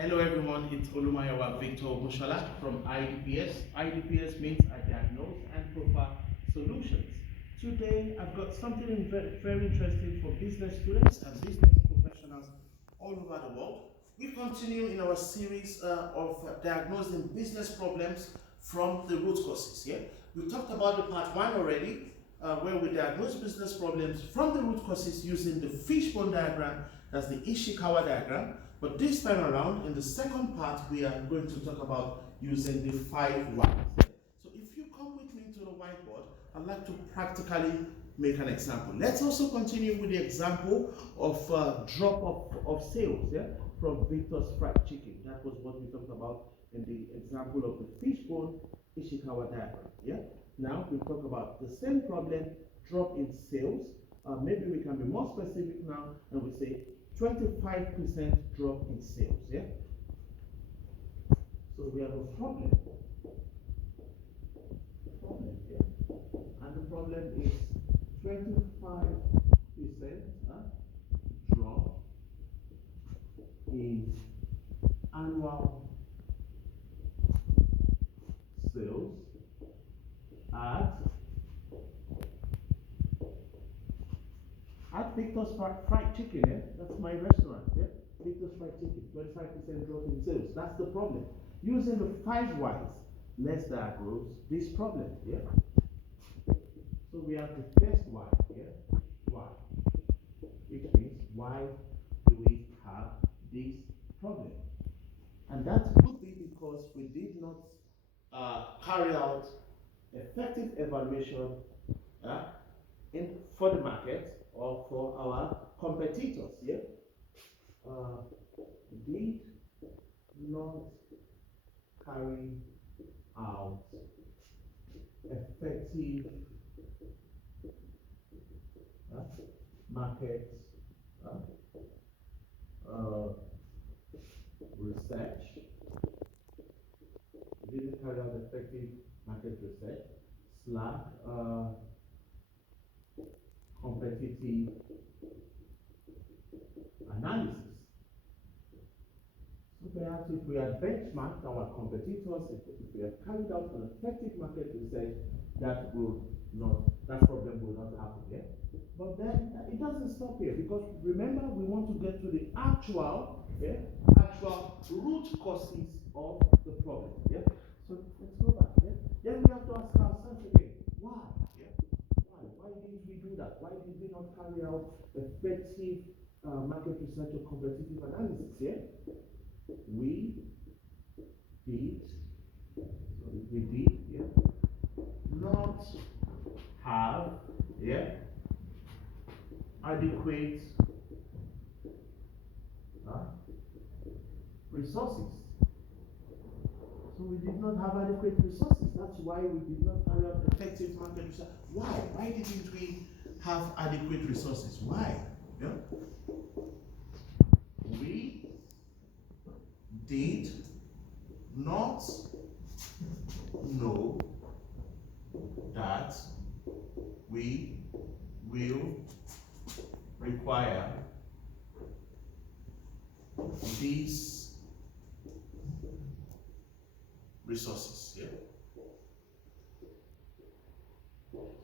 Hello everyone, it's Olumayawa Victor Mushala from iDPS. iDPS means I diagnose and proffer solutions. Today I've got something very interesting for business students and business professionals all over the world. We continue in our series of diagnosing business problems from the root causes. Yeah, we talked about the part one already, where we diagnose business problems from the root causes using the fishbone diagram, that's the Ishikawa diagram. But this time around, in the second part, we are going to talk about using the 5 whys. So if you come with me to the whiteboard, I'd like to practically make an example. Let's also continue with the example of drop of sales, yeah, from Victor's Fried Chicken. That was what we talked about in the example of the fishbone Ishikawa diagram. Yeah. Now we talk about the same problem, drop in sales. Maybe we can be more specific now, and we say 25% drop in sales. Yeah. So we have a problem. Yeah. And the problem is 25% drop in annual sales at Victor's Fried Chicken. Yeah? That's my restaurant. Yeah? Victor's Fried Chicken, 25% drop in sales. That's the problem. Using the 5 whys, let's diagnose this problem. Yeah? So we have the first why. Yeah? Why? Which means, why do we have this problem? And that could be because we did not carry out effective evaluation for the market or for our competitors. Yeah, did not carry out effective market research. Didn't carry out effective market research / competitive analysis. So perhaps if we had benchmarked our competitors, if we have carried out an effective market research, that problem will not happen. Yeah? But then it doesn't stop here, because remember, we want to get to the actual root causes of the problem. Yeah? So let's go back. Yeah? Then we have to ask ourselves again, why? Yeah? Why didn't we do that? Why did we not carry out effective market research or competitive analysis? Yeah? We did not have adequate resources. So we did not have adequate resources. That's why we did not carry out effective market research. Why? Why didn't we have adequate resources? Why? Yeah? We did not know that we will require these resources. Yeah.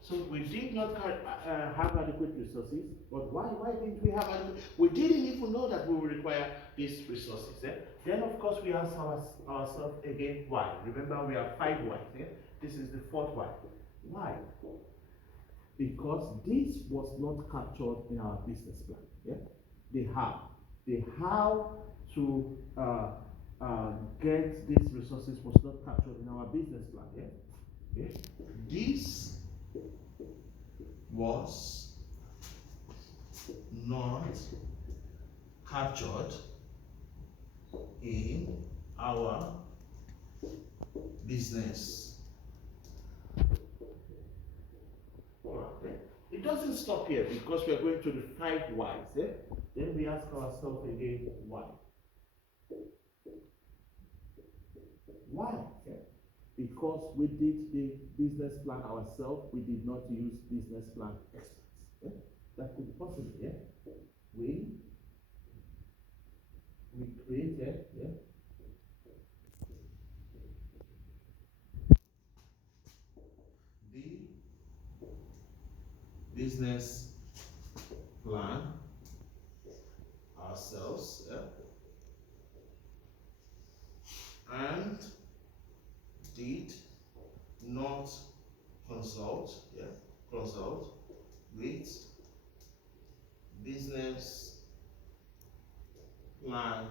So we did not have adequate resources, but why didn't we have adequate? We didn't even know that we will require these resources. Yeah? Then of course we ask ourselves again, why? Remember, we have 5 whys. Yeah? This is the 4th why. Why? Because this was not captured in our business plan. Yeah? The how to get these resources was not captured in our business plan. Yeah? Yeah? This was not captured in our business. Alright. It doesn't stop here, because we are going to the 5 whys. Eh? Then we ask ourselves again, why? Why? Okay. Because we did the business plan ourselves, we did not use business plan experts. Yeah? That could be possible. Yeah? We we created, yeah, the business plan ourselves, yeah, and did not consult, yeah, consult with business plan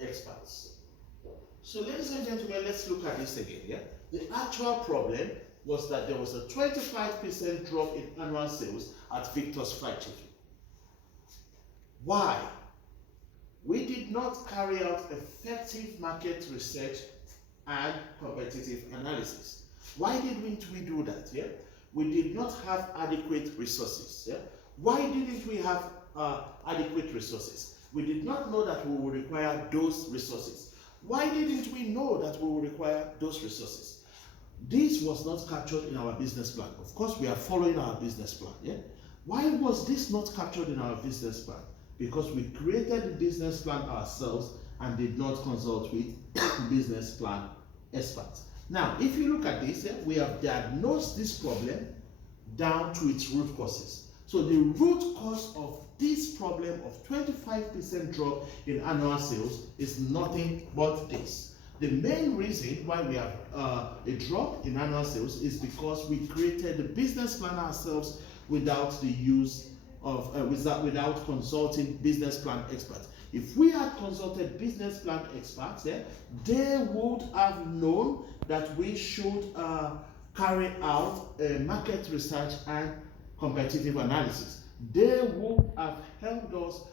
experts. So ladies and gentlemen, let's look at this again, yeah. The actual problem was that there was a 25% drop in annual sales at Victor's Fried Chicken. Why? We did not carry out effective market research and competitive analysis. Why didn't we do that? Yeah, we did not have adequate resources. Yeah, why didn't we have adequate resources? We did not know that we would require those resources. Why didn't we know that we would require those resources? This was not captured in our business plan. Of course, we are following our business plan. Yeah, why was this not captured in our business plan? Because we created the business plan ourselves and did not consult with business plan experts. Now, if you look at this, we have diagnosed this problem down to its root causes. So the root cause of this problem of 25% drop in annual sales is nothing but this. The main reason why we have a drop in annual sales is because we created the business plan ourselves without the use of without consulting business plan experts. If we had consulted business plan experts, they would have known that we should carry out a market research and competitive analysis. They would have helped us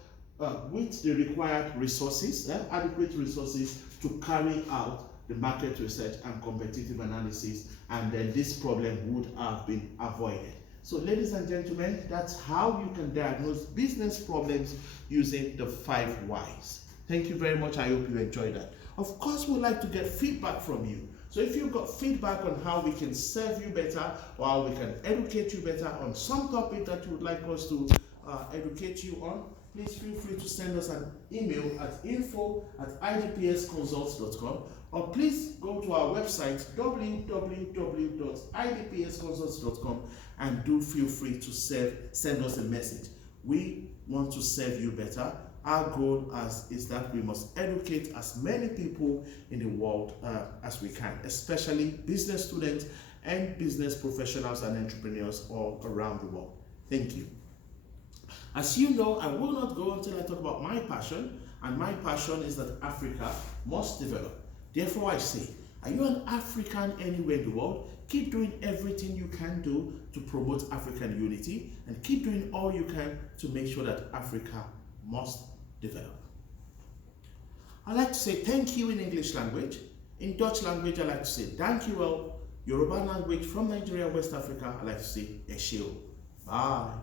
with the required resources, adequate resources to carry out the market research and competitive analysis, and then this problem would have been avoided. So ladies and gentlemen, that's how you can diagnose business problems using the 5 whys. Thank you very much. I hope you enjoyed that. Of course, we'd like to get feedback from you. So if you've got feedback on how we can serve you better or how we can educate you better on some topic that you would like us to educate you on, please feel free to send us an email at info@idpsconsults.com, or please go to our website www.idpsconsults.com and do feel free to send us a message. We want to serve you better. Our goal is that we must educate as many people in the world as we can, especially business students and business professionals and entrepreneurs all around the world. Thank you. As you know, I will not go until I talk about my passion, and my passion is that Africa must develop. Therefore, I say, are you an African anywhere in the world? Keep doing everything you can do to promote African unity, and keep doing all you can to make sure that Africa must develop. I like to say thank you in English language. In Dutch language, I like to say thank you well. Yoruba language from Nigeria, West Africa, I like to say Esheo. Bye.